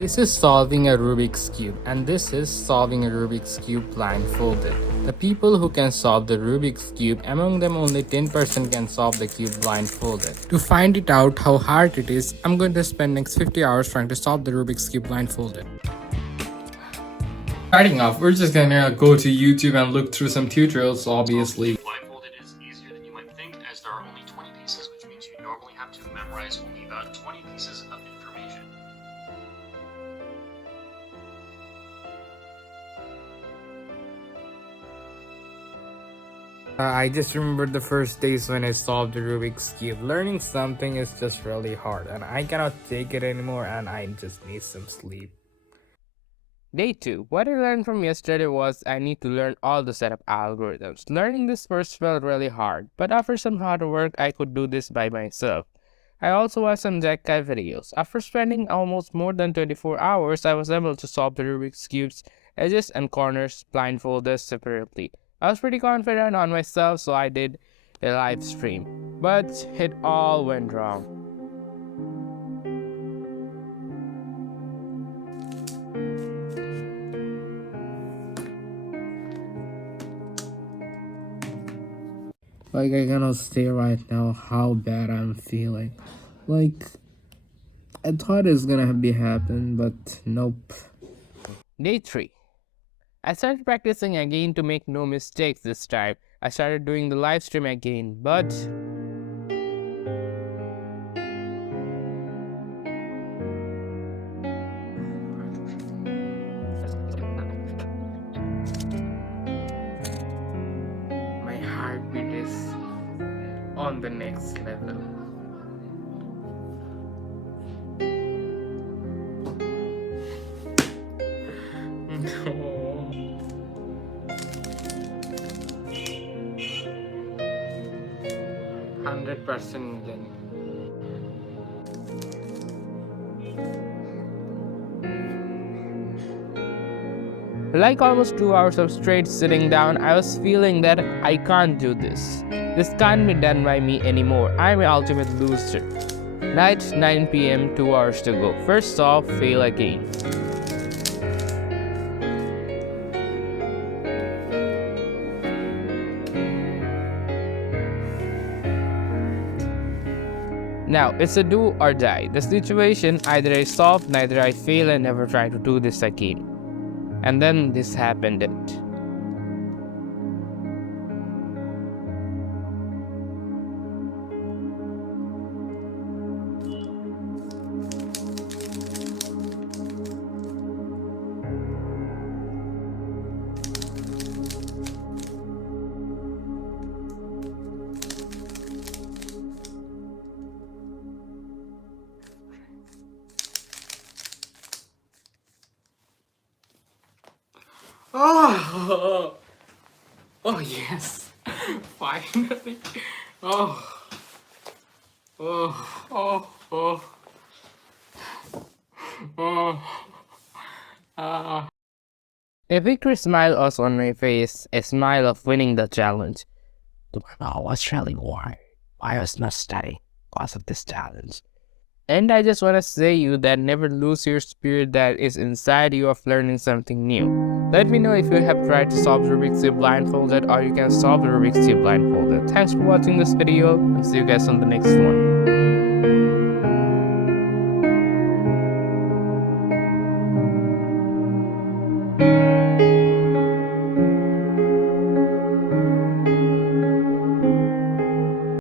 This is solving a Rubik's Cube, and this is solving a Rubik's Cube blindfolded. The people who can solve the Rubik's Cube, among them only 10% can solve the cube blindfolded. To find it out how hard it is, I'm going to spend next 50 hours trying to solve the Rubik's Cube blindfolded. Starting off, we're just gonna go to YouTube and look through some tutorials, obviously. Blindfolded is easier than you might think, as there are only 20 pieces, which means you normally have to memorize only about 20 pieces of information. I just remember the first days when I solved the Rubik's Cube. Learning something is just really hard, and I cannot take it anymore, and I just need some sleep. Day 2. What I learned from yesterday was I need to learn all the setup algorithms. Learning this first felt really hard, but after some hard work, I could do this by myself. I also watched some Notke videos. After spending almost more than 24 hours, I was able to solve the Rubik's Cube's edges and corners blindfolded separately. I was pretty confident on myself, so I did a live stream, but it all went wrong. Like, I cannot say right now how bad I'm feeling. Like, I thought it's gonna be happen, but nope. Day 3. I started practicing again to make no mistakes this time. I started doing the live stream again, but my heartbeat is on the next level. No. 100% then. Like almost 2 hours of straight sitting down, I was feeling that I can't do this. This can't be done by me anymore. I'm an ultimate loser. Night 9 PM, 2 hours to go. First off, fail again. Now, it's a do or die. The situation, either I solve, neither I fail and never try to do this again. And then this happened. Oh, oh yes, finally. Oh, oh, oh, oh, oh. A victory smile was on my face, a smile of winning the challenge. Tomorrow was really warm. I was not studying because of this challenge. And I just want to say you that never lose your spirit that is inside you of learning something new. Let me know if you have tried to solve the Rubik's Cube blindfolded or you can solve the Rubik's Cube blindfolded. Thanks for watching this video and see you guys on the next one.